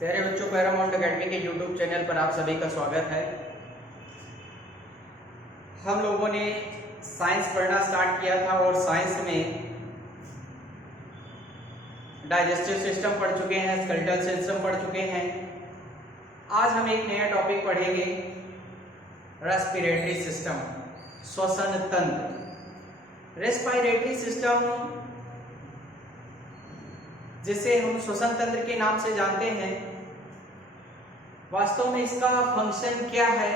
प्यारे बच्चों, Paramount academy के यूट्यूब चैनल पर आप सभी का स्वागत है। हम लोगों ने साइंस पढ़ना स्टार्ट किया था और साइंस में डाइजेस्टिव सिस्टम पढ़ चुके हैं, स्केलेटल सिस्टम पढ़ चुके हैं। आज हम एक नया टॉपिक पढ़ेंगे, रेस्पिरेटरी सिस्टम, श्वसन तंत्र। रेस्पिरेटरी सिस्टम जिसे हम श्वसन तंत्र के नाम से जानते हैं, वास्तव में इसका फंक्शन क्या है?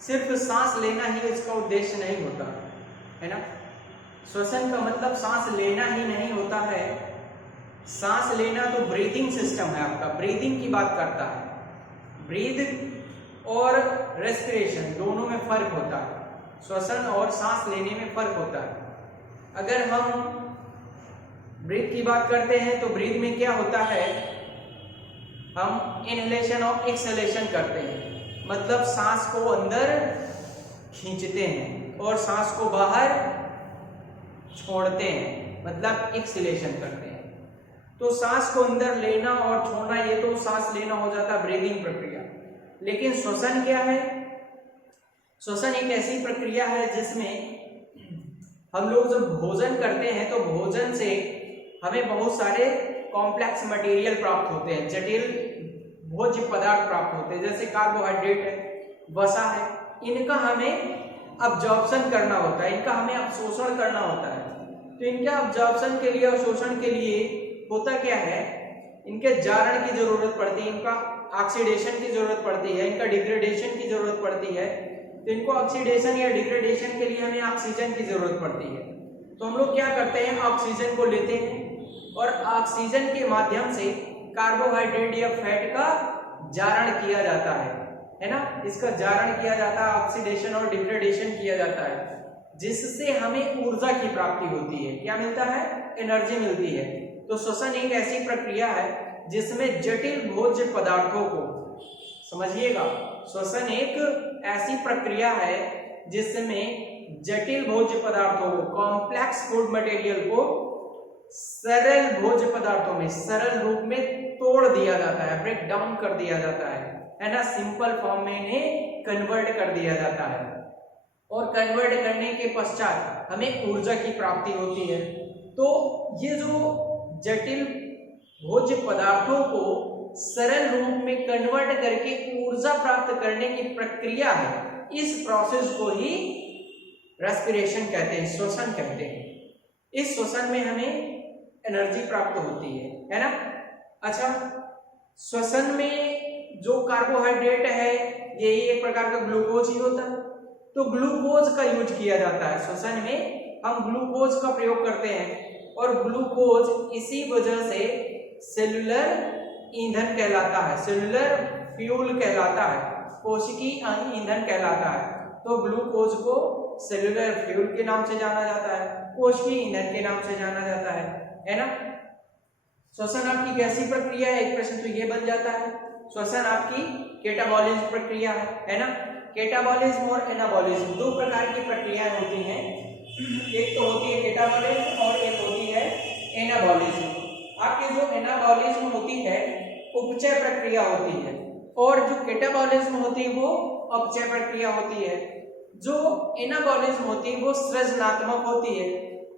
सिर्फ सांस लेना ही इसका उद्देश्य नहीं होता है ना। श्वसन का मतलब सांस लेना ही नहीं होता है। सांस लेना तो ब्रीदिंग सिस्टम है आपका, ब्रीदिंग की बात करता है। ब्रीद और रेस्पिरेशन दोनों में फर्क होता है, श्वसन और सांस लेने में फर्क होता है। अगर हम ब्रीथ की बात करते हैं तो ब्रीथ में क्या होता है, हम इनहेलेशन और एक्सहेलेशन करते हैं, मतलब सांस को अंदर खींचते हैं और सांस को बाहर छोड़ते हैं, मतलब एक्सहेलेशन करते हैं। तो सांस को अंदर लेना और छोड़ना, ये तो सांस लेना हो जाता है, ब्रीदिंग प्रक्रिया। लेकिन श्वसन क्या है? श्वसन एक ऐसी प्रक्रिया है जिसमें हम लोग जब भोजन करते हैं तो भोजन से हमें बहुत सारे कॉम्प्लेक्स मटेरियल प्राप्त होते हैं, जटिल भोज्य पदार्थ प्राप्त होते हैं, जैसे कार्बोहाइड्रेट है, वसा है। इनका हमें अब्जॉर्प्शन करना होता है, इनका हमें अवशोषण करना होता है। तो इनके अब्जॉर्प्शन के लिए और शोषण के लिए होता क्या है, इनके जारण की जरूरत पड़ती है, इनका ऑक्सीडेशन की जरूरत पड़ती है, इनका डिग्रेडेशन की जरूरत पड़ती है। तो इनको ऑक्सीडेशन या डिग्रेडेशन के लिए हमें ऑक्सीजन की जरूरत पड़ती है। तो हम लोग क्या करते हैं, ऑक्सीजन को लेते हैं और ऑक्सीजन के माध्यम से कार्बोहाइड्रेट या फैट का जारण किया जाता है ना। इसका जारण किया जाता है, ऑक्सीडेशन और डिग्रेडेशन किया जाता है, जिससे हमें ऊर्जा की प्राप्ति होती है। क्या मिलता है? एनर्जी मिलती है। तो श्वसन एक ऐसी प्रक्रिया है जिसमें जटिल भोज्य पदार्थों को, समझिएगा, श्वसन एक ऐसी प्रक्रिया है जिसमें जटिल भोज्य पदार्थों को, कॉम्प्लेक्स फूड मटेरियल को सरल भोज्य पदार्थों में, सरल रूप में तोड़ दिया जाता है, ब्रेक डाउन कर दिया जाता है ना। सिंपल फॉर्म में इन्हें कन्वर्ट कर दिया जाता है और कन्वर्ट करने के पश्चात हमें ऊर्जा की प्राप्ति होती है। तो ये जो जटिल भोज्य पदार्थों को सरल रूप में कन्वर्ट करके ऊर्जा प्राप्त करने की प्रक्रिया है, इस प्रोसेस को ही रेस्पिरेशन कहते हैं, श्वसन कहते हैं। इस श्वसन में हमें एनर्जी प्राप्त होती है ना। अच्छा, श्वसन में जो कार्बोहाइड्रेट है, ये एक प्रकार का ग्लूकोज ही होता है। तो ग्लूकोज का यूज किया जाता है श्वसन में, हम ग्लूकोज का प्रयोग करते हैं और ग्लूकोज इसी वजह से सेलुलर ईंधन कहलाता है, सेलुलर फ्यूल कहलाता है, कोशिकीय ईंधन कहलाता है। तो ग्लूकोज को सेलुलर फ्यूल के नाम से जाना जाता है, कोशिकीय ईंधन के नाम से जाना जाता है ना। श्वसन आपकी कैसी प्रक्रिया है? एक प्रश्न तो ये बन जाता है। श्वसन आपकी कैटाबॉलिज्म प्रक्रिया है ना। कैटाबॉलिज्म और एनाबॉलिज्म दो प्रकार की प्रक्रियाएं होती हैं। एक तो होती है कैटाबॉलिज्म और एक होती है एनाबॉलिज्म। आपकी जो एनाबॉलिज्म होती है उपचय प्रक्रिया होती है और जो कैटाबॉलिज्म होती है वो अपचय प्रक्रिया होती है। जो एनाबॉलिज्म होती है वो सृजनात्मक होती है,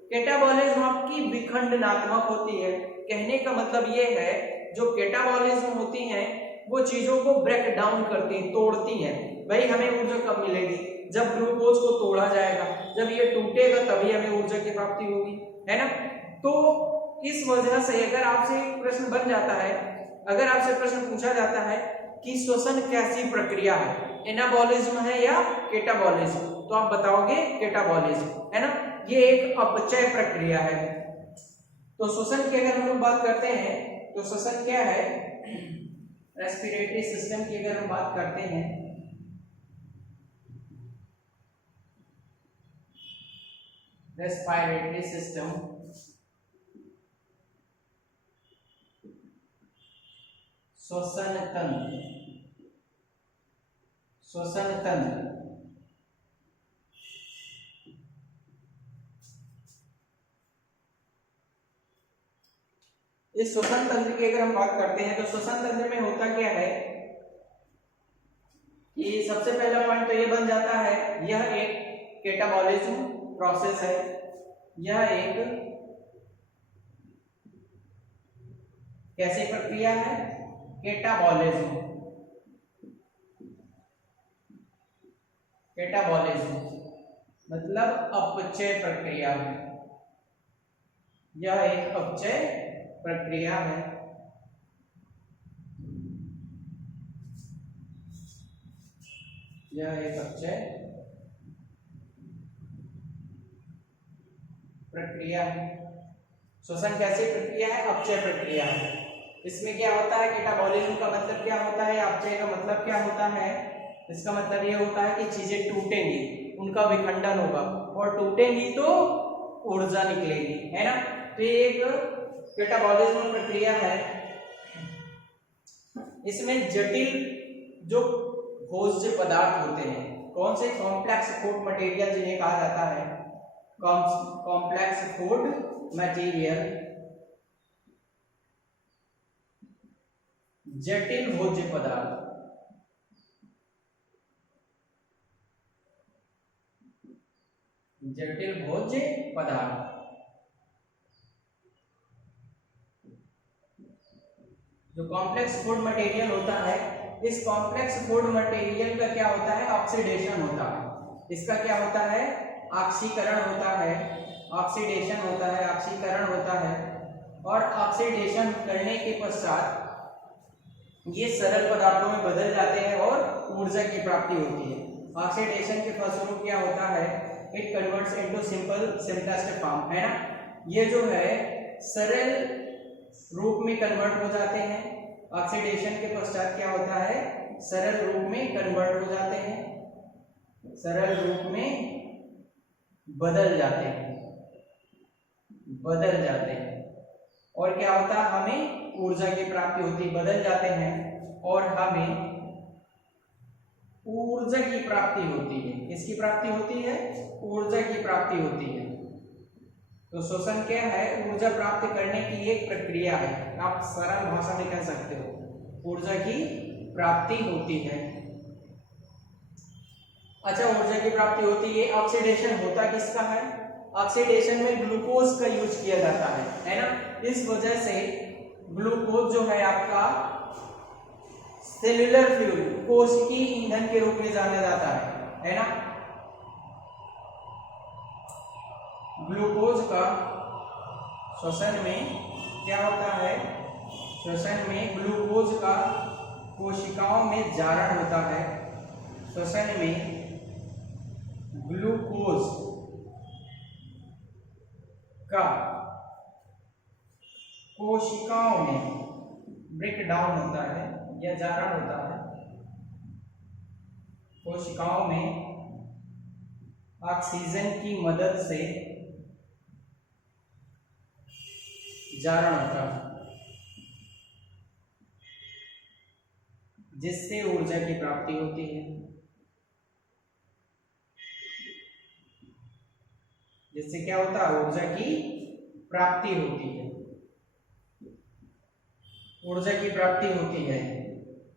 कैटाबॉलिज्म आपकी विखंडनात्मक होती है। कहने का मतलब ये है, जो कैटाबॉलिज्म होती हैं वो चीजों को ब्रेक डाउन करती हैं, तोड़ती हैं। भाई हमें ऊर्जा कब मिलेगी? जब ग्लूकोज को तोड़ा जाएगा, जब ये टूटेगा तभी हमें ऊर्जा की प्राप्ति होगी, है ना। तो इस वजह से अगर आपसे प्रश्न बन जाता है, अगर आपसे प्रश्न पूछा जाता है कि श्वसन कैसी प्रक्रिया है, एनाबॉलिज्म है या कैटाबॉलिज्म, तो आप बताओगे कैटाबॉलिज्म, है ना। ये एक अपचय प्रक्रिया है। तो श्वसन की अगर हम लोग बात करते हैं तो श्वसन क्या है, रेस्पिरेटरी सिस्टम की अगर हम बात करते हैं, रेस्पिरेटरी सिस्टम, श्वसन तंत्र, श्वसन तंत्र इस श्वसन तंत्र की अगर हम बात करते हैं तो श्वसन तंत्र में होता क्या है कि सबसे पहला पॉइंट तो ये बन जाता है, यह एक कैटाबॉलिज्म प्रोसेस है। यह एक कैसी प्रक्रिया है? कैटाबॉलिज्म। कैटाबॉलिज्म मतलब अपचय प्रक्रिया है। यह एक अपचय प्रक्रिया है। यह एक अपचय प्रक्रिया है। श्वसन कैसी प्रक्रिया है? अपचय प्रक्रिया है। इसमें क्या होता है? कैटाबॉलिज्म का मतलब क्या होता है? अपचय का मतलब क्या होता है? इसका मतलब ये होता है कि चीजें टूटेंगी, उनका विखंडन होगा, और टूटेंगी तो ऊर्जा निकलेगी, है ना। तो ये एक कैटाबॉलिज्म प्रक्रिया है। इसमें जटिल जो भोज्य पदार्थ होते हैं, कौन से? कॉम्प्लेक्स फूड मटेरियल जिन्हें कहा जाता है, कॉम्प्लेक्स फूड मटेरियल, जटिल भोज्य पदार्थ, जटिल भोज्य पदार्थ जो कॉम्प्लेक्स फूड मटेरियल होता है, इस कॉम्प्लेक्स फूड मटेरियल का क्या होता है? ऑक्सीडेशन होता है। इसका क्या होता है? ऑक्सीकरण होता है, ऑक्सीडेशन होता है, ऑक्सीकरण होता है। और ऑक्सीडेशन करने के पश्चात ये सरल पदार्थों में बदल जाते हैं और ऊर्जा की प्राप्ति होती है। ऑक्सीडेशन के फलस्वरूप क्या होता है? It converts into simplest form, है ना। ये जो है सरल रूप में कन्वर्ट हो जाते हैं। ऑक्सीडेशन के पश्चात क्या होता है? सरल रूप में कन्वर्ट हो जाते हैं, सरल रूप में बदल जाते हैं, बदल जाते हैं। और क्या होता है? हमें ऊर्जा की प्राप्ति होती है। बदल जाते हैं और हमें ऊर्जा की प्राप्ति होती है। किसकी प्राप्ति होती है? ऊर्जा की प्राप्ति होती है। तो श्वसन क्या है? ऊर्जा प्राप्त करने की एक प्रक्रिया है। आप सरल भाषा में कह सकते हो, ऊर्जा की प्राप्ति होती है। अच्छा, ऊर्जा की प्राप्ति होती है। ऑक्सीडेशन होता किसका है? ऑक्सीडेशन में ग्लूकोज का यूज किया जाता है ना। इस वजह से ग्लूकोज जो है आपका सेल्यूलर फ्यूल, कोशिकीय ईंधन के रूप में जाना जाता है ना। ग्लूकोज का श्वसन में क्या होता है? श्वसन में ग्लूकोज का कोशिकाओं में जारण होता है। श्वसन में ग्लूकोज का कोशिकाओं में ब्रेक डाउन होता है या जारण होता है। कोशिकाओं में ऑक्सीजन की मदद से जारण होता है, जिससे ऊर्जा की प्राप्ति होती है। जिससे क्या होता है? ऊर्जा की प्राप्ति होती है, ऊर्जा की प्राप्ति होती है।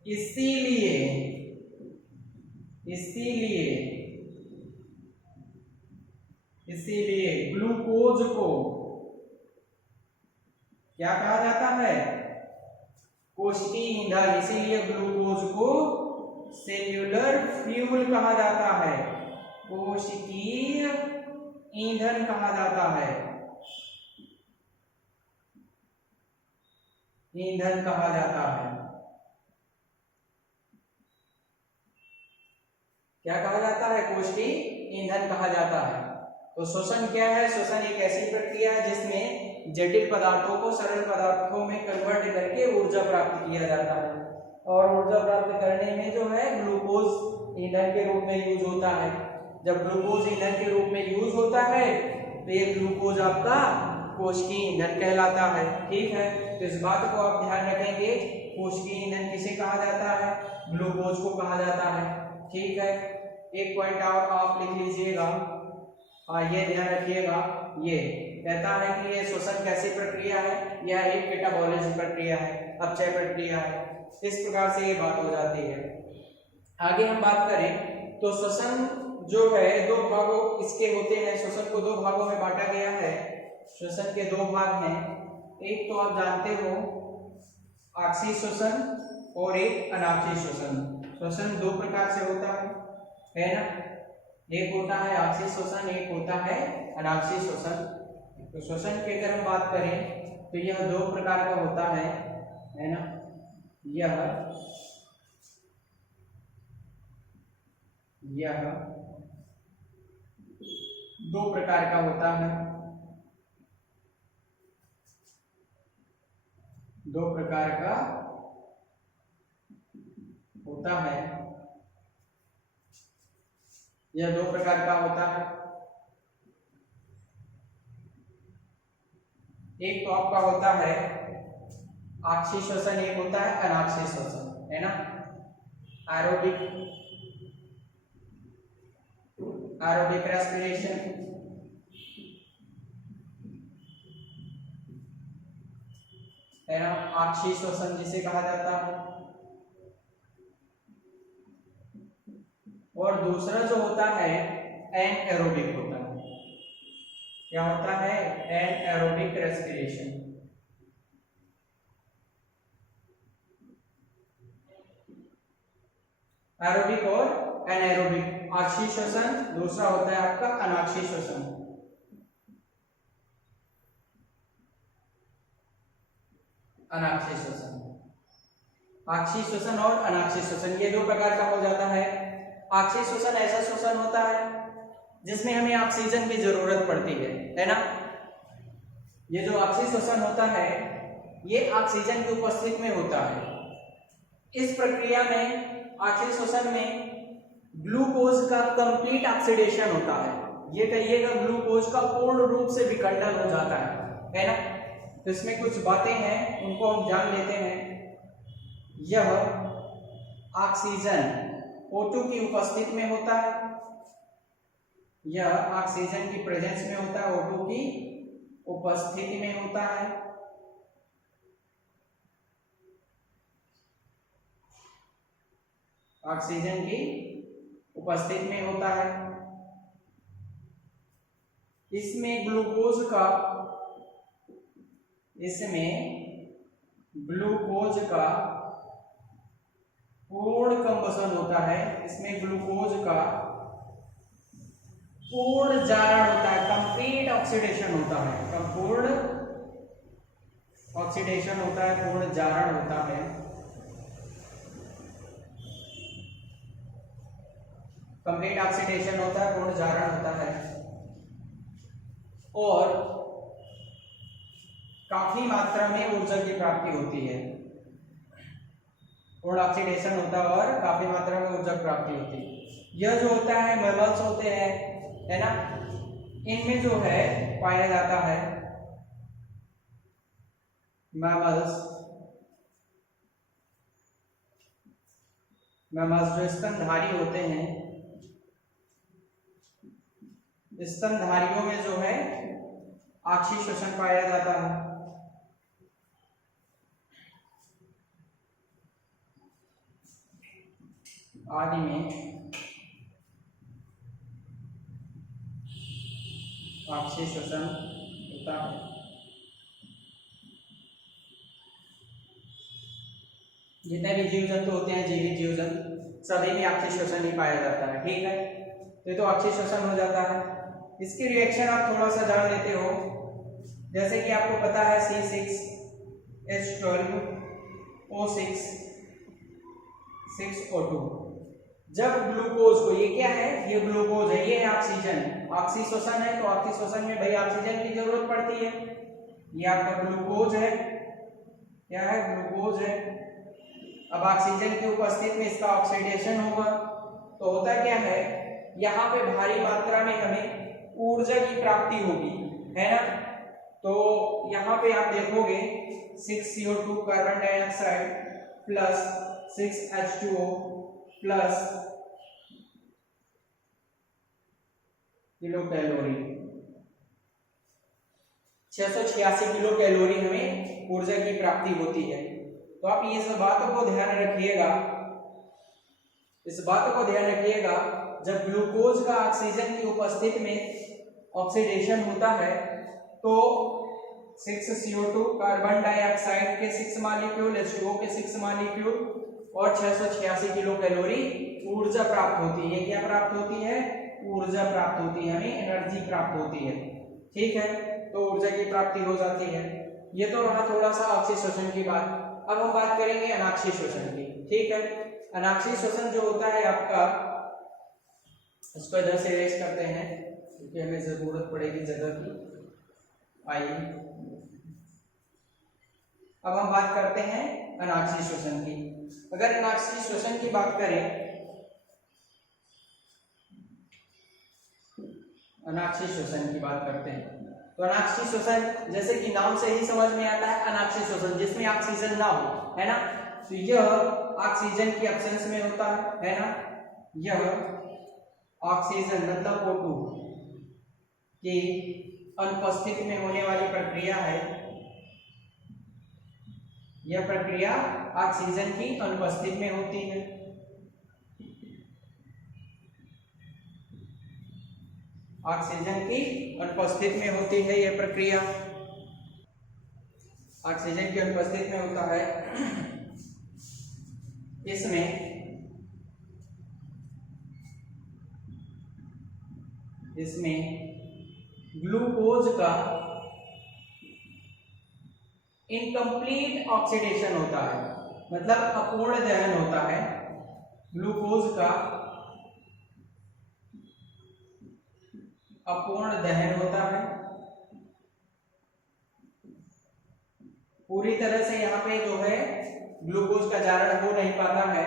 इसीलिए इसीलिए इसीलिए ग्लूकोज को क्या कहा जाता है? कोशिकीय ईंधन। इसीलिए ग्लूकोज को सेल्यूलर फ्यूल कहा जाता है, कोशिकीय ईंधन कहा जाता है, ईंधन कहा जाता है। क्या कहा जाता है? कोशिकीय ईंधन कहा जाता है। तो श्वसन क्या है? श्वसन एक ऐसी प्रक्रिया है जिसमें जटिल पदार्थों को सरल पदार्थों में कन्वर्ट करके ऊर्जा प्राप्त किया जाता है। और ऊर्जा प्राप्त करने में जो है ग्लूकोज ईंधन के रूप में यूज होता है। जब ग्लूकोज ईंधन के रूप में यूज होता है तो ये ग्लूकोज आपका कोशिकीय ईंधन कहलाता है। ठीक है, तो इस बात को आप ध्यान रखेंगे, कोशिकीय ईंधन किसे कहा जाता है? ग्लूकोज को कहा जाता है। ठीक है, एक पॉइंट और आप लिख लीजिएगा, ये ध्यान रखिएगा, ये कहता है कि ये श्वसन कैसी प्रक्रिया है, यह एक मेटाबॉलिज्म प्रक्रिया है, अपचय प्रक्रिया है। इस प्रकार से ये बात हो जाती है। आगे हम बात करें तो श्वसन जो है दो भागों इसके होते हैं। श्वसन को दो भागों में बांटा गया है। श्वसन के दो भाग हैं, एक तो आप जानते हो आक्षीय श्वसन और एक अनाक्षीय श्वसन। श्वसन दो प्रकार से होता है ना, एक होता है आक्षीय श्वसन, एक होता है अनाक्षीय श्वसन। तो श्वसन की अगर हम बात करें तो यह दो प्रकार का होता है ना, यह दो प्रकार का होता है, दो प्रकार का होता है, यह दो प्रकार का होता है। एक तो आपका होता है आक्षीय श्वसन, एक होता है अनाक्षीय श्वसन, है ना। एरोबिक रेस्पिरेशन, है ना, आक्षीय श्वसन जिसे कहा जाता है। और दूसरा जो होता है एनएरोबिक होता है। क्या होता है? Anaerobic respiration. एरोबिक और एनएरोबिक, आक्षीय श्वसन, दूसरा होता है आपका अनाक्षीय श्वसन। अनाक्षीय श्वसन, आक्षीय श्वसन और अनाक्षीय श्वसन ये दो प्रकार का हो जाता है। आक्षीय श्वसन ऐसा श्वसन होता है जिसमें हमें ऑक्सीजन की जरूरत पड़ती है ना। ये जो आक्षीय श्वसन होता है ये ऑक्सीजन की उपस्थिति में होता है। इस प्रक्रिया में आक्षीय श्वसन में ग्लूकोज का कंप्लीट ऑक्सीडेशन होता है। ये कहिएगा ग्लूकोज का पूर्ण रूप से विखंडन हो जाता है ना। तो इसमें कुछ बातें हैं उनको हम जान लेते हैं। यह ऑक्सीजन O2 की उपस्थिति में होता है, यह ऑक्सीजन की प्रेजेंस में होता है, O2 की उपस्थिति में होता है। ऑक्सीजन की उपस्थिति में होता है। इसमें ग्लूकोज का पूर्ण कंबसन होता है। इसमें ग्लूकोज का पूर्ण जारण होता है, कंप्लीट ऑक्सीडेशन होता है, पूर्ण ऑक्सीडेशन होता है, पूर्ण जारण होता है। कंप्लीट ऑक्सीडेशन होता है, पूर्ण जारण होता है और काफी मात्रा में ऊर्जा की प्राप्ति होती है। पूर्ण ऑक्सीडेशन होता है और काफी मात्रा में ऊर्जा प्राप्ति होती है। यह जो होता है मैमल्स होते हैं, है ना, इनमें जो है पाया जाता है। मैमल्स जो स्तनधारी होते हैं, स्तनधारियों में जो है आक्षीय श्वसन पाया जाता है। आदि में आक्षीय श्वसन होता है। जितने भी जीव जंतु होते हैं, जीवित जीव जंतु, सभी में आक्षीय श्वसन ही पाया जाता है। ठीक है, तो ये तो आक्षीय श्वसन हो जाता है। इसकी रिएक्शन आप थोड़ा सा जान लेते हो। जैसे कि आपको पता है C6H12O6 6O2। जब ग्लूकोज को, ये क्या है, ये ग्लूकोज है, ये है ऑक्सीजन, ऑक्सीय श्वसन है, तो ऑक्सीय श्वसन में भाई ऑक्सीजन की जरूरत पड़ती है। ये आपका ग्लूकोज है, क्या है, ग्लूकोज है। अब ऑक्सीजन की उपस्थिति में इसका ऑक्सीडेशन होगा, तो होता क्या है, यहाँ पे भारी मात्रा में हमें ऊर्जा की प्राप्ति होगी, है ना। तो यहाँ पे आप देखोगे 6CO2 carbon dioxide plus 6H2O plus kilo calorie, 686 kilo calorie हमें ऊर्जा की प्राप्ति होती है। तो आप ये सब बातों को ध्यान रखिएगा, इस बात को ध्यान रखिएगा, जब ग्लूकोज का ऑक्सीजन की उपस्थिति में ऑक्सीडेशन होता है तो 6CO2 कार्बन डाइऑक्साइड के 6 मॉलिक्यूल, H2O के 6 मॉलिक्यूल और 686 किलो कैलोरी ऊर्जा प्राप्त होती है। क्या प्राप्त होती है? ऊर्जा प्राप्त होती है, हमें एनर्जी प्राप्त होती है। ठीक है, तो ऊर्जा की प्राप्ति हो जाती है। ये तो रहा थोड़ा सा ऑक्सीय शोषण की बात। अब हम बात करेंगे अनाक्षीय शोषण की। ठीक है, अनाक्षीय शोषण जो होता है आपका, इसको इधर से इरेज करते हैं क्योंकि हमें जरूरत पड़ेगी जगह की। आइए अब हम बात करते हैं अनाक्षीय शोषण की। अगर अनाक्षीय शोषण की बात करें, अनाक्षीय शोषण की बात करते हैं तो अनाक्षीय शोषण जैसे कि नाम से ही समझ में आता है, अनाक्षीय शोषण जिसमें ऑक्सीजन ना हो, है ना। तो यह ऑक्सीजन की एब्सेंस में होता है ना। यह ऑक्सीजन मतलब O2 की अनुपस्थिति में होने वाली प्रक्रिया है। यह प्रक्रिया ऑक्सीजन की अनुपस्थिति में होती है। ऑक्सीजन की अनुपस्थिति में होती है यह प्रक्रिया, ऑक्सीजन की अनुपस्थिति में होता है। इसमें ग्लूकोज का इनकम्प्लीट ऑक्सीडेशन होता है, मतलब अपूर्ण दहन होता है। ग्लूकोज का अपूर्ण दहन होता है। पूरी तरह से यहाँ पे जो है ग्लूकोज का जारण हो नहीं पाता है,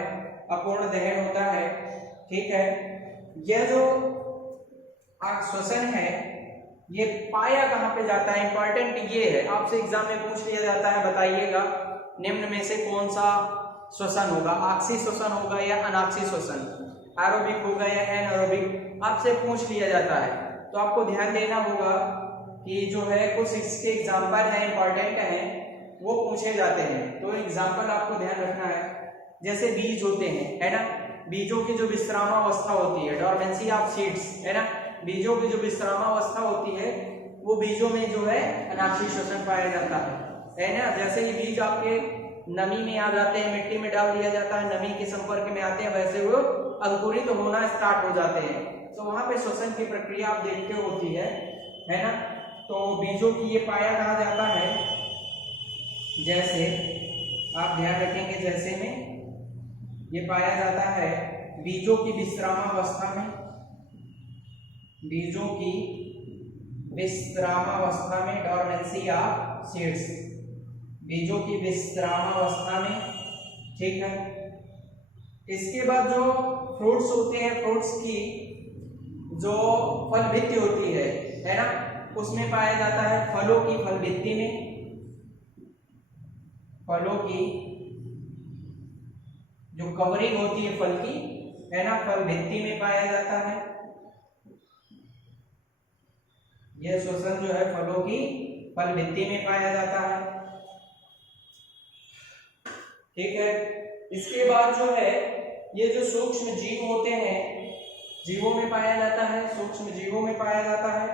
अपूर्ण दहन होता है। ठीक है, यह जो श्वसन है ये पाया कहाँ पे जाता है? इंपॉर्टेंट ये है, आपसे एग्जाम में पूछ लिया जाता है, बताइएगा निम्न में से कौन सा श्वसन होगा, ऑक्सीय श्वसन होगा या अनाक्षीय श्वसन, एरोबिक होगा या एनारोबिक, आपसे पूछ लिया जाता है। तो आपको ध्यान देना होगा कि जो है कुछ इसके एग्जाम्पल हैं, इंपॉर्टेंट हैं, वो पूछे जाते हैं। तो एग्जाम्पल आपको ध्यान रखना है। जैसे बीज होते हैं, है ना, बीजों की जो विश्रामावस्था होती है, डोरमेंसी ऑफ सीड्स, है ना, बीजों की जो विश्रामावस्था होती है वो बीजों में जो है अनाक्षीय श्वसन पाया जाता है ना। जैसे ही बीज आपके नमी में आ जाते हैं, मिट्टी में डाल दिया जाता है, नमी के संपर्क में आते हैं, वैसे वो अंकुरित तो होना स्टार्ट हो जाते हैं। तो वहां पे श्वसन की प्रक्रिया आप देखते होती है ना। तो बीजों की ये पाया कहा जाता है, जैसे आप ध्यान रखेंगे, जैसे में ये पाया जाता है बीजों की विश्रामावस्था में, बीजों की विश्रामावस्था में, डोरमेंसी ऑफ सीड्स, बीजों की विश्रामावस्था में। ठीक है, इसके बाद जो फ्रूट्स होते हैं, फ्रूट्स की जो फल भित्ति होती है ना, उसमें पाया जाता है फलों की फल भित्ति में, फलों की जो कवरिंग होती है फल की, है ना, फल भित्ति में पाया जाता है। यह श्वसन जो है फलों की फल भित्ति में पाया जाता है। ठीक है, इसके बाद जो है ये जो सूक्ष्म जीव होते हैं, जीवों में पाया जाता है, सूक्ष्म जीवों में पाया जाता है,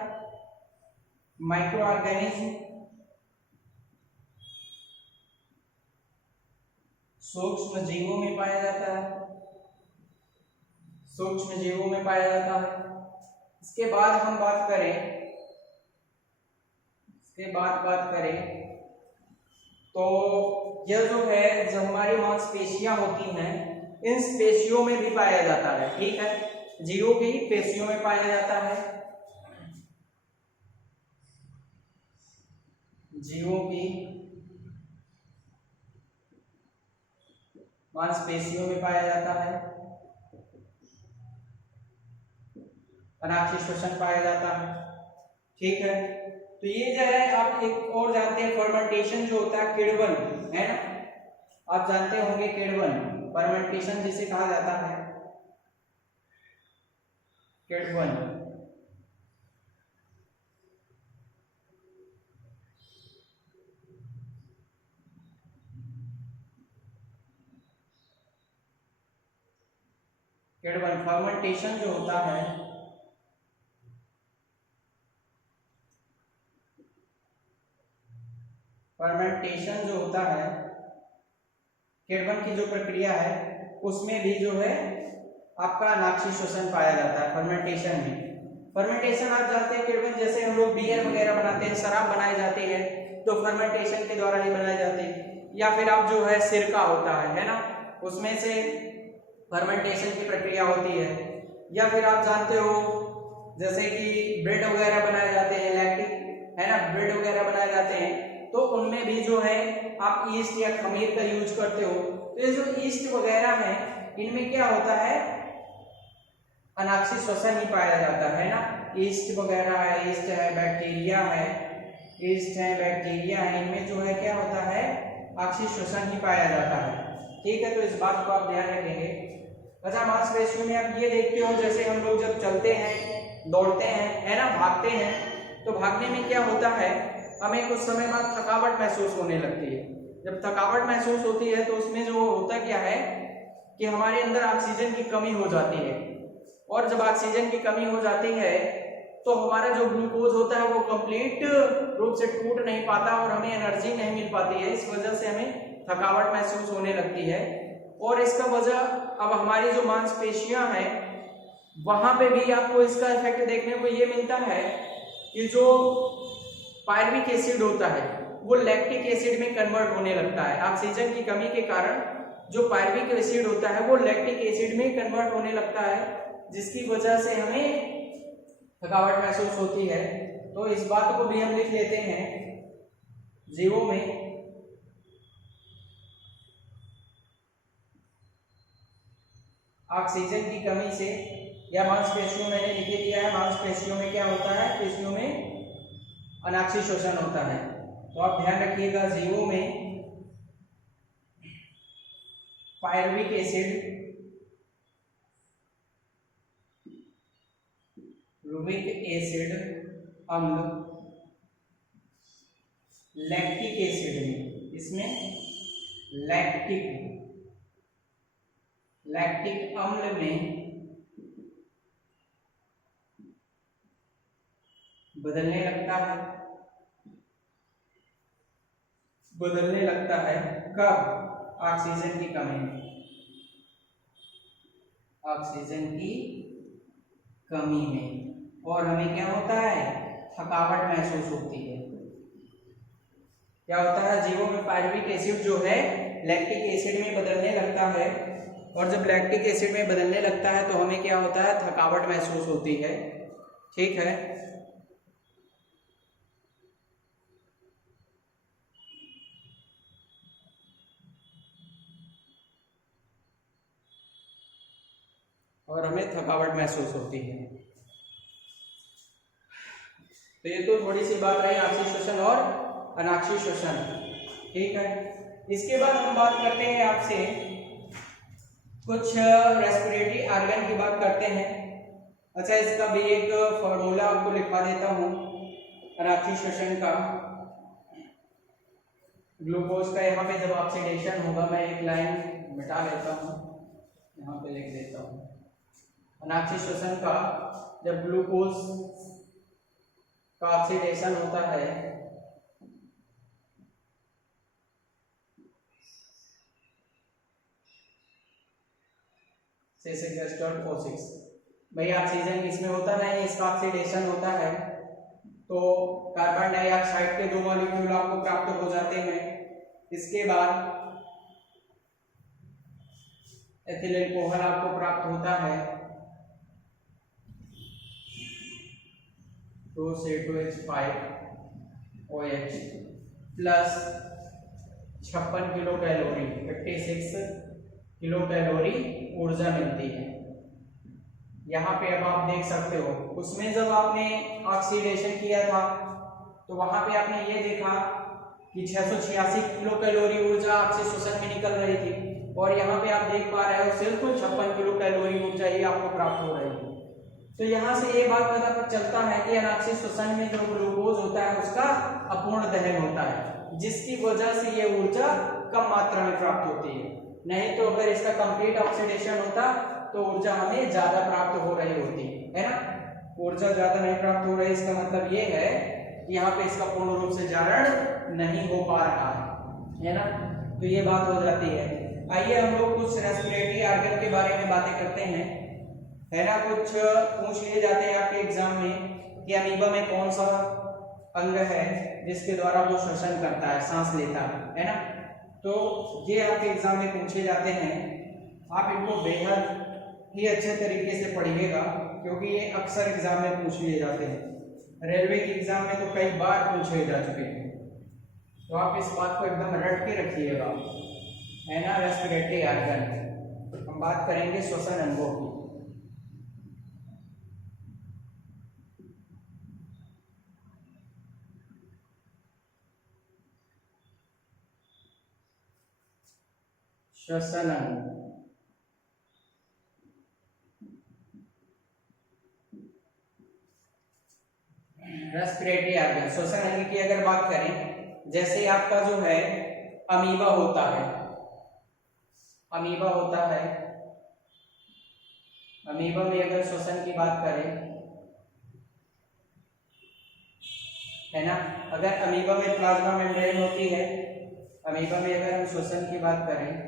माइक्रो ऑर्गेनिज्म, सूक्ष्म जीवों में पाया जाता है, सूक्ष्म जीवों में पाया जाता है। इसके बाद हम बात करें, तो यह जो है जो हमारी मांसपेशियां होती हैं, इन पेशियों में भी पाया जाता है। ठीक है, जीवों की पेशियों में पाया जाता है, जीवों की मांसपेशियों में पाया जाता है, अनाक्षीय श्वसन पाया जाता है। ठीक है, तो ये जो है आप एक और जानते हैं, फर्मेंटेशन जो होता है, किण्वन, है ना, आप जानते होंगे किण्वन, फर्मेंटेशन जिसे कहा जाता है किण्वन। कार्बन फर्मेंटेशन जो होता है, फर्मेंटेशन जो होता है कार्बन की जो प्रक्रिया है उसमें भी जो है आपका अनाक्षी श्वसन पाया जाता है फर्मेंटेशन में। फर्मेंटेशन आप जानते हैं कार्बन, जैसे हम लोग बियर वगैरह बनाते हैं, शराब बनाई जाती है तो फर्मेंटेशन के द्वारा ही बनाई जाती है। या फिर आप जो है सिरका होता है ना, उसमें से फर्मेंटेशन की प्रक्रिया होती है। या फिर आप जानते हो जैसे कि ब्रेड वगैरह बनाए जाते हैं, लैक्टिक है ना, ब्रेड वगैरह बनाए जाते हैं तो उनमें भी जो है आप ईस्ट या खमीर का यूज करते हो। तो ये जो ईस्ट वगैरह है इनमें क्या होता है, अनाक्षी श्वसन ही पाया जाता है ना। ईस्ट वगैरह है, ईस्ट है, बैक्टीरिया है, ईस्ट है, बैक्टीरिया है, इनमें जो है क्या होता है, अनाक्षी श्वसन ही पाया जाता है। ठीक है, तो इस बात को आप ध्यान रखेंगे। अच्छा, मांसपेशियों में आप ये देखते हो जैसे हम लोग जब चलते हैं, दौड़ते हैं, है ना, भागते हैं, तो भागने में क्या होता है, हमें कुछ समय बाद थकावट महसूस होने लगती है। जब थकावट महसूस होती है तो उसमें जो होता क्या है कि हमारे अंदर ऑक्सीजन की कमी हो जाती है, और जब ऑक्सीजन की कमी हो जाती है तो हमारा जो ग्लूकोज होता है वो कंप्लीट रूप से टूट नहीं पाता और हमें एनर्जी नहीं मिल पाती है। इस वजह से हमें थकावट महसूस होने लगती है। और इसका वजह अब हमारी जो मांसपेशियां हैं वहां पे भी आपको इसका इफेक्ट देखने को ये मिलता है कि जो पायरुविक एसिड होता है वो लैक्टिक एसिड में कन्वर्ट होने लगता है। ऑक्सीजन की कमी के कारण जो पायरुविक एसिड होता है वो लैक्टिक एसिड में कन्वर्ट होने लगता है, जिसकी वजह से हमें थकावट महसूस होती है। तो इस बात को भी हम लिख लेते हैं, जीवों में ऑक्सीजन की कमी से, या मांसपेशियों मैंने लिख दिया है, मांसपेशियों में क्या होता है, पेशियों में अनाक्षी श्वसन होता है। तो आप ध्यान रखिएगा, जीवों में पायरुविक एसिड, रुबिक एसिड अम्ल, लैक्टिक एसिड में, इसमें लैक्टिक अम्ल में बदलने लगता है कब, ऑक्सीजन की कमी में, ऑक्सीजन की कमी में, और हमें क्या होता है, थकावट महसूस होती है। क्या होता है, जीवों में पायरुविक एसिड जो है लैक्टिक एसिड में बदलने लगता है, और जब लैक्टिक एसिड में बदलने लगता है तो हमें क्या होता है, थकावट महसूस होती है। ठीक है, और हमें थकावट महसूस होती है। तो ये तो थोड़ी सी बात रही आक्षी श्वसन और अनाक्षी श्वसन। ठीक है, इसके बाद हम बात करते हैं आपसे कुछ रेस्पिरेटरी ऑर्गन की बात करते हैं। अच्छा, इसका भी एक फॉर्मूला आपको लिखवा देता हूँ अनाक्षी श्वसन का। ग्लूकोज का यहाँ पे जब ऑक्सीडेशन होगा, मैं एक लाइन मिटा लेता हूँ, यहाँ पे लिख देता हूँ। अनाक्षी श्वसन का जब ग्लूकोज का ऑक्सीडेशन होता है C6H12O6, भाई ऑक्सीजन इसमें होता नहीं, इसका ऑक्सीडेशन होता है तो कार्बन डाइऑक्साइड के 2 मॉलिक्यूल आपको प्राप्त हो जाते हैं। इसके बाद एथिल अल्कोहल आपको प्राप्त होता है, 2C2H5OH plus 56 kilo calorie, 56 kilo calorie ऊर्जा मिलती है। यहाँ पे अब आप देख सकते हो, उसमें जब आपने ऑक्सीडेशन किया था तो वहां पे आपने ये देखा कि 686 किलो कैलोरी ऊर्जा आपसे श्वसन में निकल रही थी, और यहाँ पे आप देख पा रहे हो सिर्फ 56 किलो कैलोरी ऊर्जा ही आपको प्राप्त हो रही है। तो यहाँ से ये बात पता चलता है कि अनाक्षी श्वसन में जो ग्लूकोज होता है उसका अपूर्ण दहन होता है, जिसकी वजह से ये ऊर्जा कम मात्रा में प्राप्त होती है। नहीं तो अगर इसका कंप्लीट ऑक्सीडेशन होता तो ऊर्जा हमें ज्यादा प्राप्त हो रही होती है ना। ऊर्जा ज्यादा नहीं प्राप्त हो रही, इसका मतलब ये है कि यहाँ पे इसका पूर्ण रूप से जारण नहीं हो पा रहा है ना। तो ये बात हो जाती है। आइए हम लोग कुछ रेस्पिरेटरी ऑर्गन के बारे में बातें करते हैं, है ना। कुछ पूछ लिए जाते हैं आपके एग्जाम में कि अमीबा में कौन सा अंग है जिसके द्वारा वो श्वसन करता है, सांस लेता है ना। तो ये आपके एग्जाम में पूछे जाते हैं। आप इनको बेहद ही अच्छे तरीके से पढ़िएगा क्योंकि ये अक्सर एग्जाम में पूछ लिए जाते हैं। रेलवे के एग्जाम में तो कई बार पूछे जा चुके हैं, तो आप इस बात को एकदम रट के रखिएगा, है ना। रेस्पिरेटरी ऑर्गन, हम बात करेंगे श्वसन अंगों की। श्वसन अंग, रेस्पिरेटरी ऑर्गन, श्वसन अंग की अगर बात करें, जैसे आपका जो है अमीबा होता है, अमीबा होता है, अमीबा में अगर श्वसन की बात करें, है ना। अगर अमीबा में प्लाज्मा मेम्ब्रेन होती है, अमीबा में अगर हम श्वसन की बात करें,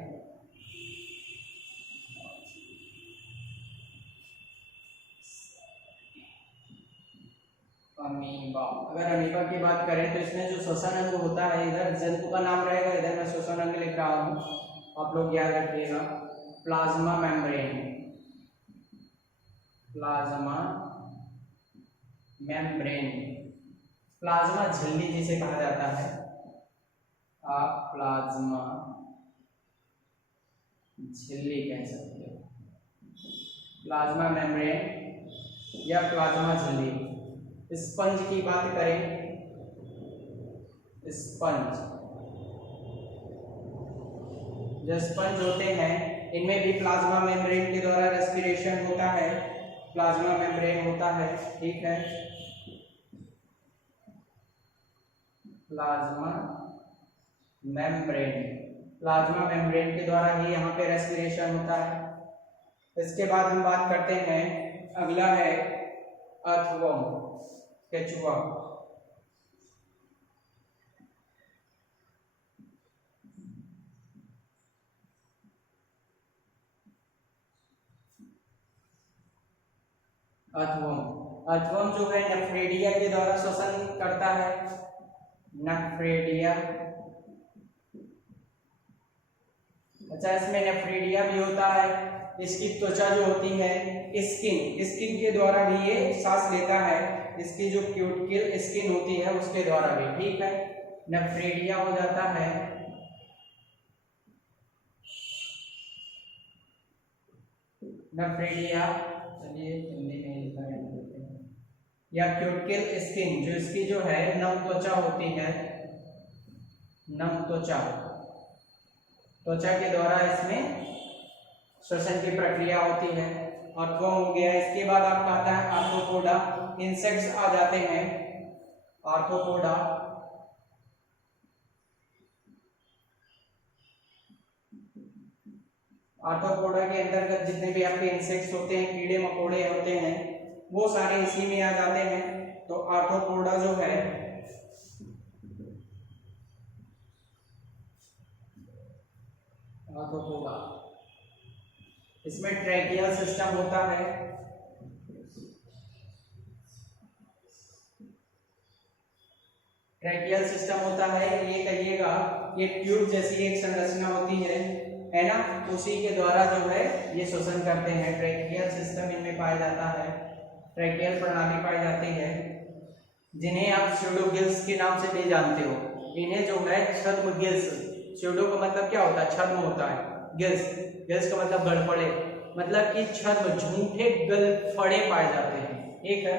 अमीबा, अगर अमीबा की बात करें तो इसमें जो श्वसन अंग होता है, इधर जंतु का नाम रहेगा, इधर मैं श्वसन अंग लिख रहा हूं, आप लोग याद रखिएगा। Plasma membrane, plasma membrane, plasma झिल्ली जिसे कहा जाता है, आप प्लाज्मा झिल्ली कह सकते हो, प्लाज्मा मेम्ब्रेन या प्लाज्मा झिल्ली। स्पंज की बात करें, स्पंज, जो स्पंज होते हैं इनमें भी प्लाज्मा मेम्ब्रेन के द्वारा रेस्पिरेशन होता है, प्लाज्मा मेम्ब्रेन होता है, ठीक है। प्लाज्मा मेम्ब्रेन, प्लाज्मा मेम्ब्रेन के द्वारा ही यहाँ पे रेस्पिरेशन होता है। इसके बाद हम बात करते हैं, अगला है अर्थवर्म, केचुआ। अर्थवर्म, अर्थवर्म जो है नेफ्रेडिया के द्वारा श्वसन करता है, नेफ्रेडिया। अच्छा, इसमें नेफ्रेडिया भी होता है। इसकी त्वचा जो होती है, स्किन, स्किन के द्वारा भी ये सांस लेता है, इसकी जो क्यूटिकल स्किन होती है उसके द्वारा भी, ठीक है। नेफ्रेडिया हो जाता है, नेफ्रेडिया, चलिए हिंदी में लिखा है, या क्यूटिकल स्किन, जो इसकी जो है नम त्वचा होती है, नम त्वचा, त्वचा के द्वारा इसमें श्वसन की प्रक्रिया होती है। अर्थवर्म हो गया। इसके बाद आपका आता है आर्थ्रोपोडा, इंसेक्ट्स आ जाते हैं, आर्थ्रोपोडा, आर्थ्रोपोडा के अंतर्गत जितने भी आपके इंसेक्ट्स होते हैं, कीड़े मकोड़े होते हैं, वो सारे इसी में आ जाते हैं। तो आर्थ्रोपोडा जो है, आर्थ्रोपोडा, इसमें ट्रैकियल सिस्टम होता है, ट्रैकियल सिस्टम होता है। ये कहिएगा ये ट्यूब जैसी एक संरचना होती है ना, उसी के द्वारा जो है ये श्वसन करते हैं। ट्रैकियल सिस्टम इनमें पाया जाता है, ट्रैकियल प्रणाली पाई जाती है, जिन्हें आप स्यूडोगिल्स के नाम से भी जानते हो। इन्हें जो है छद्म गिल्स, स्यूडो का मतलब क्या होता है, छद्म होता है, गिल्स, गिल्स का मतलब गलफड़े, मतलब कि छद्म, झूठे गलफड़े पाए जाते हैं, ठीक है।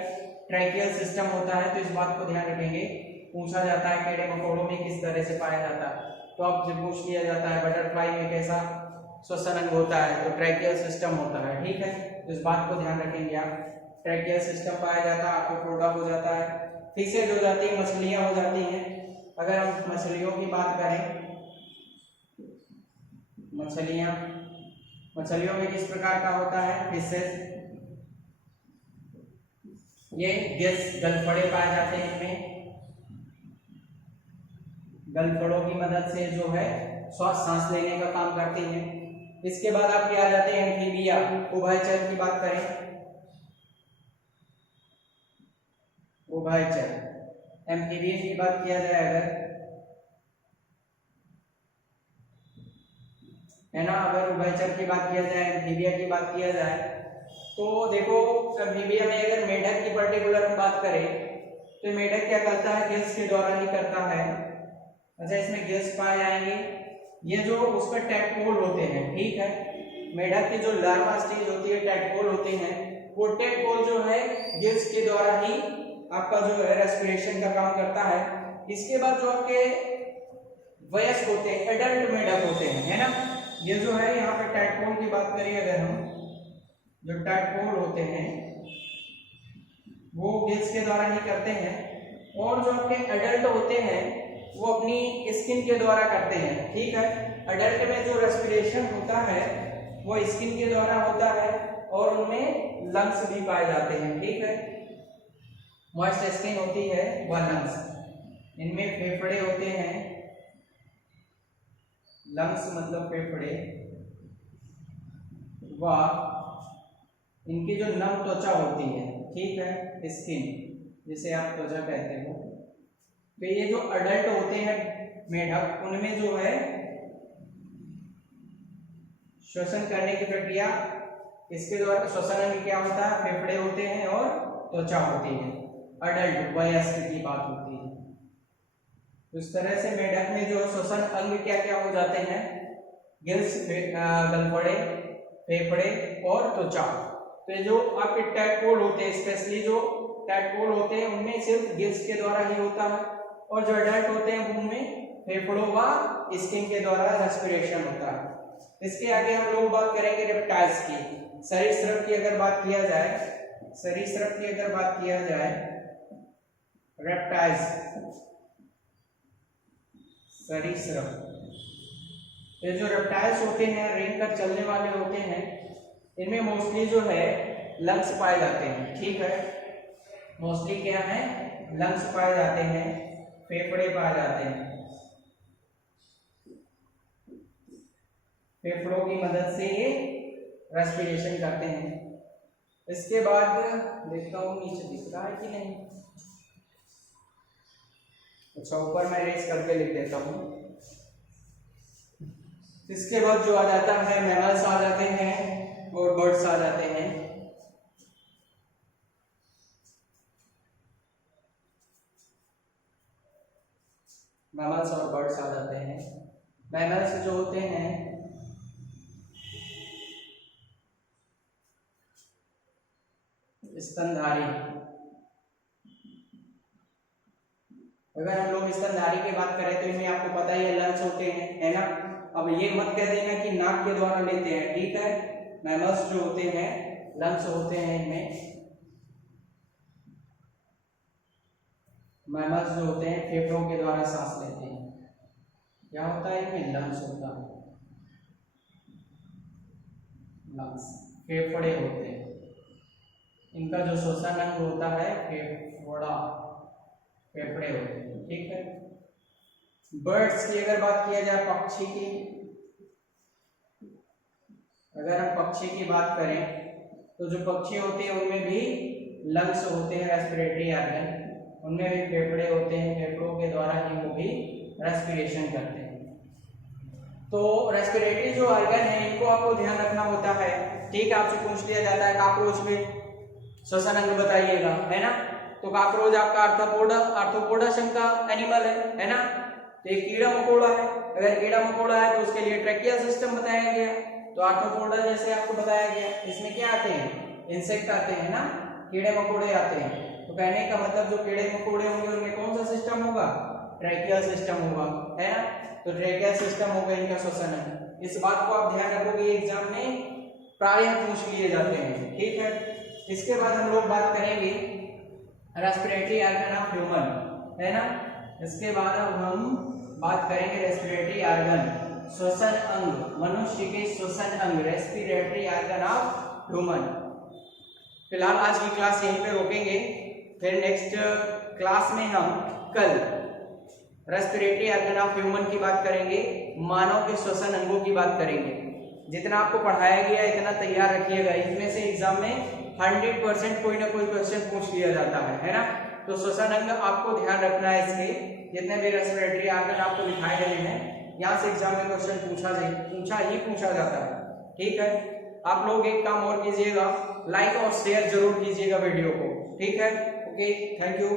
ट्रैकियल सिस्टम होता है, तो इस बात को ध्यान रखेंगे। पूछा जाता है कीड़े मकोड़ों में किस तरह से पाया जाता है, तो आपसे पूछ लिया जाता है बटरफ्लाई में कैसा श्वसन अंग होता है, तो ट्रैकियल सिस्टम होता है, ठीक है। तो इस बात को ध्यान रखेंगे आप। ट्रैकियल सिस्टम पाया जाता है, आर्थ्रोपोडा हो जाता है, फिशेज हो जाती है, मछलियां हो जाती हैं। अगर हम मछलियों की बात करें, मछलियां, मछलियों में किस प्रकार का होता है, फिशेस, ये गलफड़े पाए जाते हैं, इनमें गलफड़ों की मदद से जो है सांस लेने का काम करती हैं। इसके बाद आपके आ जाते हैं एम्फीबिया, उभयचर की बात करें, उभयचर एम्फीबियन की बात किया जाए अगर, है ना, अगर उभयचर की बात किया जाए, एम्फीबिया की बात किया जाए, तो देखो एम्फीबिया में अगर मेढक की पर्टिकुलर हम बात करें तो मेढक क्या करता है, गिल्स के द्वारा ही करता है। अच्छा, इसमें गिल्स पाए जाएंगे, ये जो उस पर टैडपोल होते हैं, ठीक है, मेढक की जो लार्वा स्टेज होती है टैडपोल होते हैं, वो टैडपोल जो है गिल्स के द्वारा ही आपका जो है रेस्पिरेशन का काम करता है। इसके बाद जो आपके वयस्क होते हैं, एडल्ट मेढक होते हैं, है ना, ये जो है यहाँ पे टैडपोल की बात करिए अगर हम, जो टैडपोल होते हैं वो गिल्स के द्वारा ही करते हैं, और जो आपके एडल्ट होते हैं वो अपनी स्किन के द्वारा करते हैं, ठीक है। एडल्ट में जो रेस्पिरेशन होता है वो स्किन के द्वारा होता है, और उनमें लंग्स भी पाए जाते हैं, ठीक है, मॉइस्ट स्किन होती है वह लंग्स, इनमें फेफड़े होते हैं, लंग्स मतलब फेफड़े, व इनकी जो नम त्वचा होती है, ठीक है, स्किन जिसे आप त्वचा कहते हो, तो ये जो अडल्ट होते हैं मेढक, उनमें जो है श्वसन करने की प्रक्रिया, इसके द्वारा श्वसन अंग क्या होता है, फेफड़े होते हैं और त्वचा होती है, अडल्ट वयस्क की बात होती है। इस तरह से मेढक में जो श्वसन अंग क्या क्या हो जाते हैं, गिल्स, गलफड़े, फेफड़े और त्वचा। तो जो आपके टैडपोल होते हैं, स्पेशली जो टैडपोल होते हैं उनमें सिर्फ गिल्स के द्वारा ही होता है, और जो अडल्ट होते हैं उनमें फेफड़ों व स्किन के द्वारा रेस्पिरेशन होता है। इसके आगे हम लोग बात करेंगे रेप्टाइल्स की। सरीसृप की अगर बात किया जाए, सरीसृप की अगर बात किया जाए, रेप्टाइल्स, सरीसृप, ये जो रेप्टाइल्स होते हैं रेंग कर चलने वाले होते हैं, इनमें मोस्टली जो है लंग्स पाए जाते हैं, ठीक है, मोस्टली क्या है, लंग्स पाए जाते हैं, फेफड़े पाए जाते हैं, फेफड़ों की मदद से ये रेस्पिरेशन करते हैं। इसके बाद देखता हूँ नीचे दिख रहा है कि नहीं, अच्छा ऊपर मैं रेस करके लिख देता हूँ। इसके बाद जो आ जाता है मैमल्स आ जाते हैं और बर्ड्स आ जाते हैं। मैमल्स और बर्ड्स आ जाते हैं। मैमल्स जो होते हैं स्तनधारी, अगर हम लोग स्तनधारी की बात करें तो इनमें आपको पता ही है लंग्स होते हैं, है ना। अब ये मत कह देना कि नाक के द्वारा लेते हैं, ठीक है, मैमल्स जो होते हैं लंग्स होते हैं इनमें, मैमल्स जो होते हैं फेफड़ों के द्वारा सांस लेते हैं। क्या होता है इनमें, लंग्स होता है, लंग्स, फेफड़े होते हैं, इनका जो श्वसन अंग होता है फेफड़ा, फेफड़े होते हैं, ठीक है। बर्ड्स की अगर बात किया जाए, पक्षी की, अगर हम पक्षी की बात करें तो जो पक्षी होते हैं उनमें भी लंग्स होते हैं, रेस्पिरेटरी ऑर्गन, उनमें भी फेफड़े होते हैं, फेफड़ों के द्वारा ही वो भी रेस्पिरेशन करते हैं। तो रेस्पिरेटरी जो ऑर्गन है इनको आपको ध्यान रखना होता है, ठीक है। आपसे पूछ लिया जाता है कॉकरोच में श्वसन अंग बताइएगा, है ना, तो कॉकरोच आपका आर्थ्रोपोडा संघ का एनिमल है ना, तो एक कीड़ा मकोड़ा है। अगर कीड़ा मकोड़ा है तो उसके लिए ट्रैकियल सिस्टम बताया गया, तो आर्थ्रोपोडा जैसे आपको बताया गया, इसमें क्या आते हैं, इंसेक्ट आते हैं ना, कीड़े मकोड़े आते हैं। तो कहने का मतलब जो कीड़े मकोड़े होंगे उनमें कौन सा सिस्टम होगा, ट्रैकियल सिस्टम होगा, है ना, तो ट्रैकियल सिस्टम होगा इनका श्वसन अंग। इस बात को आप ध्यान रखोगे, एग्जाम में प्रायः पूछ लिए जाते हैं, ठीक है। इसके बाद हम लोग बात करेंगे रेस्पिरेटरी ऑर्गन ऑफ ह्यूमन, है ना। इसके बाद अब हम बात करेंगे रेस्पिरेटरी ऑर्गन, श्वसन अंग, मनुष्य के श्वसन अंग, रेस्पिरेटरी ऑर्गन ऑफ ह्यूमन। फिलहाल आज की क्लास यहीं पे रोकेंगे, फिर नेक्स्ट क्लास में हम कल रेस्पिरेटरी ऑर्गन ऑफ ह्यूमन की बात करेंगे, मानव के श्वसन अंगों की बात करेंगे। जितना आपको पढ़ाया गया इतना तैयार रखिएगा, इसमें से एग्जाम में 100% कोई ना कोई क्वेश्चन पूछ लिया जाता है ना। तो श्वसन अंग आपको ध्यान रखना है, इसके जितने भी रेस्पिरेटरी ऑर्गन आपको दिखाए गए हैं यहाँ से एग्जाम में क्वेश्चन पूछा जाता है। ठीक है, आप लोग एक काम और कीजिएगा, लाइक और शेयर जरूर कीजिएगा वीडियो को। ठीक है, ओके, थैंक यू।